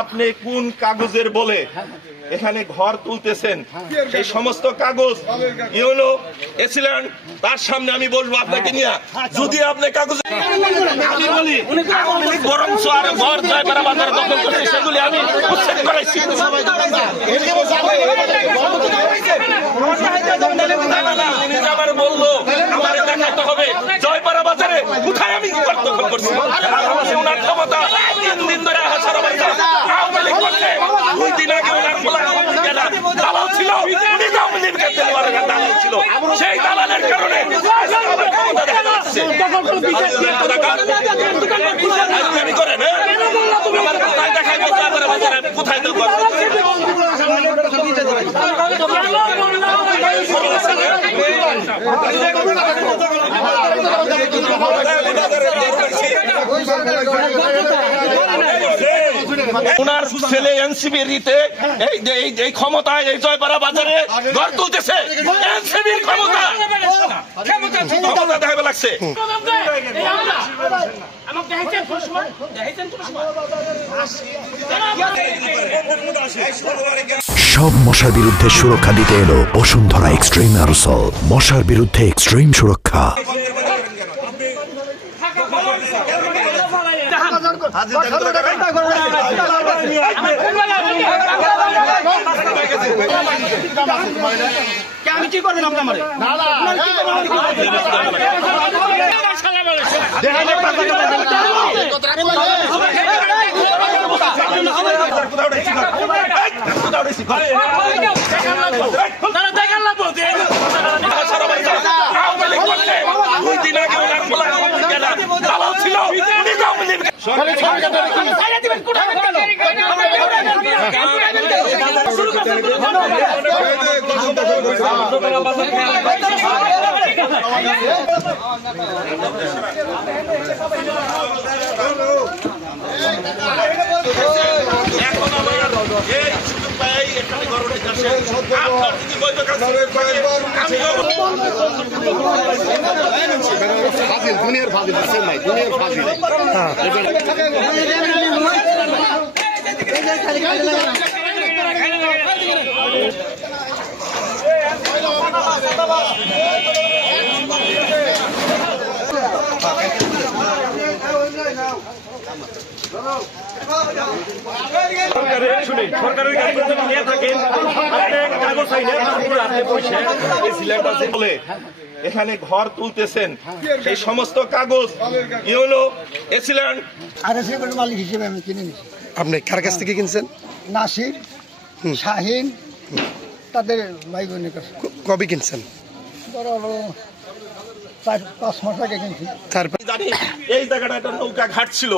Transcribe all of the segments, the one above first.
আপনি কোন কাগজের বলে এখানে ঘর তুলতেছেন? সেই সমস্ত কাগজ ইউনো এসিল্যান্ড তার সামনে আমি বলবো আপনাকে নিয়ে, যদি আপনি কাগজ আমি বলি বরং আর ঘর জয়পাড়া বাজার দখল করছে সেগুলি আমি উচ্ছেদ করাইছি। আমার বললো আমার দেখাতে হবে জয়পাড়া বাজারে কোথায় আমি ঘর দখল করছি। ওনার ক্ষমতা 3 দিন ধরে আওয়ামী লীগ করছে। 2 দিন আগে ওনার দালাল ছিল, আওয়ামী লীগের দালাল ছিল। সেই দালালের কারণে ক্ষমতা দেখা যাচ্ছে। করেন আমার কোথায় দেখাই কোথায় ওনার ছেলে এনসিবিতে এই ক্ষমতায় এই জয়পাড়া বাজারে ঘর তুলতেছে। এনসিবির ক্ষমতা দেখাবে লাগছে। সব মশার বিরুদ্ধে সুরক্ষা দিতে এলো বসুন্ধরা এক্সট্রিম অ্যারোসল। মশার বিরুদ্ধে এক্সট্রিম সুরক্ষা। আমি কি করবেন আপনার দুনিয়ার ফাজিল দুনিয়ার ফাজিল সরকারের নিয়ে থাকেন বলে এখানে ঘর তুলতেছেন। সেই সমস্ত কাগজ ইউনো এসিল্যান্ড মালিক হিসেবে আমি কিনে নিচ্ছি। আপনি কার কাছ থেকে কিনছেন? নাসির, শাহিন, তাদের ভাই বোনের কাছে। কবে কিনছেন? বড় 4-5 মাস আগে কিনছি। জানি এই জায়গাটা একটা নৌকা ঘাট ছিল,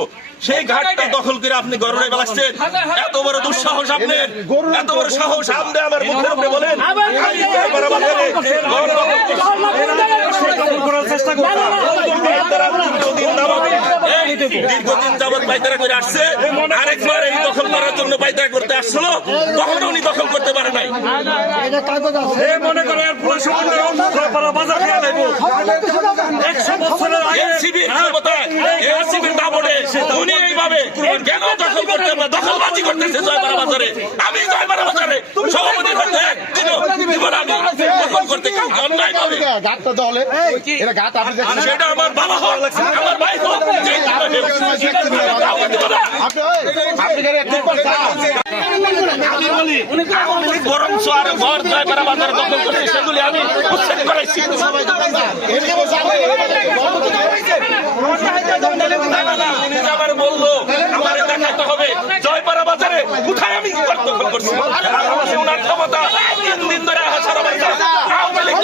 সেই ঘাটটা দখল করে আপনি গরুরে বেলাচ্ছেন। এত বড় দুঃসাহস আপনার, এত বড় সাহস আপনি আমার মুখের উপরে বলেন। দীর্ঘদিন যাবৎ পায়তারা করে আসছে, আরেকবার এই দখল করার জন্য পায়তারা করতে আসছিল, তখন উনি দখল করতে পারে নাই। মনে করেন উনি এইভাবে কেন দখল করতে দখলবাজি করতেছে জয়পাড়া বাজারে। আমি জয়পাড়া বাজারে সভাপতি করতে দখল করতে অন্যায় ভাবে সেটা আমার বাবা হোক, আমার ভাই হোক, আমি বলি বরং আর ঘর জয়পাড়া বাজার দখল করছে সেগুলি আমি উচ্ছেদ করাইছি। আমার বললো আমার দেখাতে হবে জয়পাড়া বাজারে কোথায় আমি ঘর দখল করছি। ওনার ক্ষমতা 3 দিন ধরে আওয়ামী লীগ